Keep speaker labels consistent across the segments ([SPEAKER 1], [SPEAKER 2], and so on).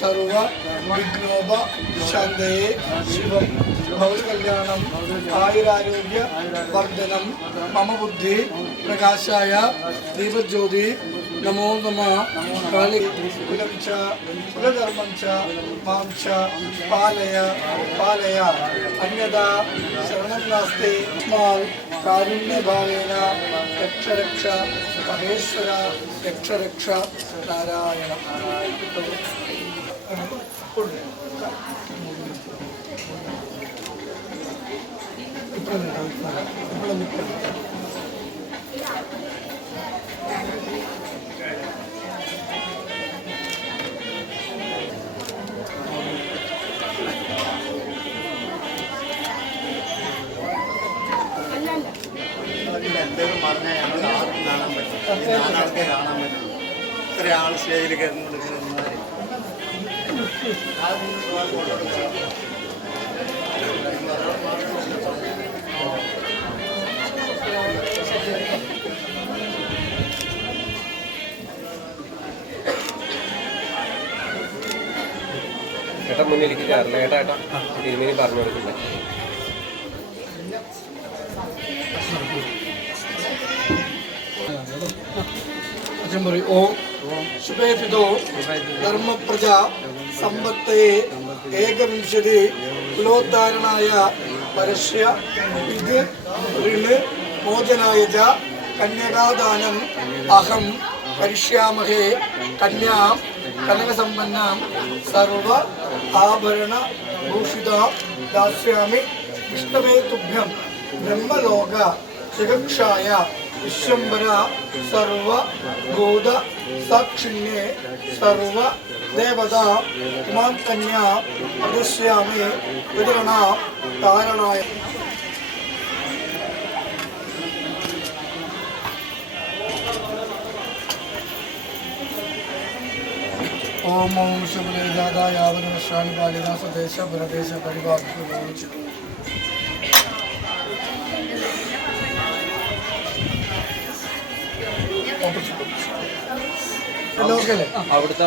[SPEAKER 1] സർവ വിഘ്നോപ ശാന്തയെ ശിവം ഭൗതകല്യാണം ആയുരാരോഗ്യ വർദ്ധനം മമ പ്രകാശായ ദീപജ്യോതി നമോ നമ കാളി കുലം ച കുലധർമ്മം ച മാം ച പാലയ പാലയ അന്യതാ ശരണം നാസ്തി സ്മാൽ കാരുണ്യഭാവേന രക്ഷ രക്ഷ മഹേശ്വര രക്ഷ രക്ഷ നാരായണ ഇപ്പോൾ നിൽക്കണം
[SPEAKER 2] പറഞ്ഞാൽ ഞങ്ങൾ ആർക്കും കാണാൻ പറ്റും നാലാൾക്കേ കാണാൻ പറ്റും ഇത്ര ആൾ സ്റ്റേജിൽ കയറുന്നുണ്ട് ഇങ്ങനെ നിന്നാൽ.
[SPEAKER 3] ഏട്ടാ മുന്നിലേക്ക് ഏട്ടാ ഏട്ടാ തിരുമേനി പറഞ്ഞു കൊടുക്കണ്ടേ
[SPEAKER 1] അച്ഛൻ പറയും ഓം ശുഭേഫിതോ ധർമ്മപ്രജ സമ്പത്തേ ഏകവിംശതി കുലോദ്ധാരണായ പരസ്യ ഇത് ഋണ് മോചനായ കന്യകാദാനം അഹം കരിഷ്യാമഹേ കന്യാം കനകസമ്പന്നാം സർവ ആഭരണ ഭൂഷിത ദാസ്യാമി വിഷ്ണവേ തുഭ്യം ബ്രഹ്മലോക ജഗക്ഷായ വിശ്വംബര സർവ ഭൂത സാക്ഷിണ്യേ സർവ ദേവത ഉമാൻ കന്യാ പ്രദശ്യാമി വിതരണ താരണായ ഓം ഓം ശുഭലേജാതായാവനശ്രാണി ബാലിനാസദേശ പുരദേശ പരിപാലിച്ചു
[SPEAKER 3] അവിടുത്തെ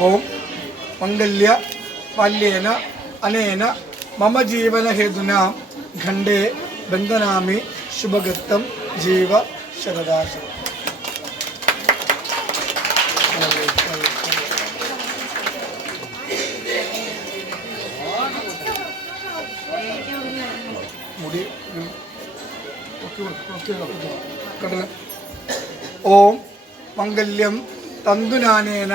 [SPEAKER 1] ഓം മംഗല്യ ബാല്യേന അനേന മമ ജീവന ഹേതുന ഖണ്ഡേ ബന്ധനാമി ശുഭഗത്തം ജീവ ശരദാശ ഓം മംഗല്യം തന്തുനാനേന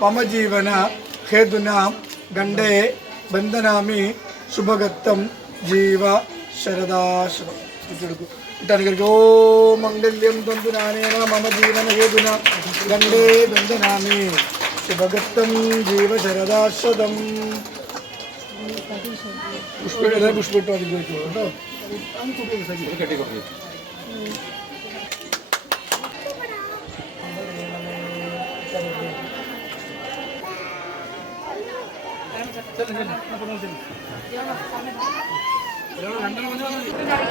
[SPEAKER 1] പമജീവന ഹേതുനാം ഗണ്ഡേ ബന്ധനാമി ശുഭഗത്തം ജീവ ശരദാശുഭം ഇട്ടനുകരിക്കും ഓ മംഗല്യം തന്തുനാനേന ഗണ്ഡേ ശുഭഗത്തം ജീവ പുഷ്പിട്ടോ അതിൽ കേട്ടോ?
[SPEAKER 3] चलो
[SPEAKER 1] चलो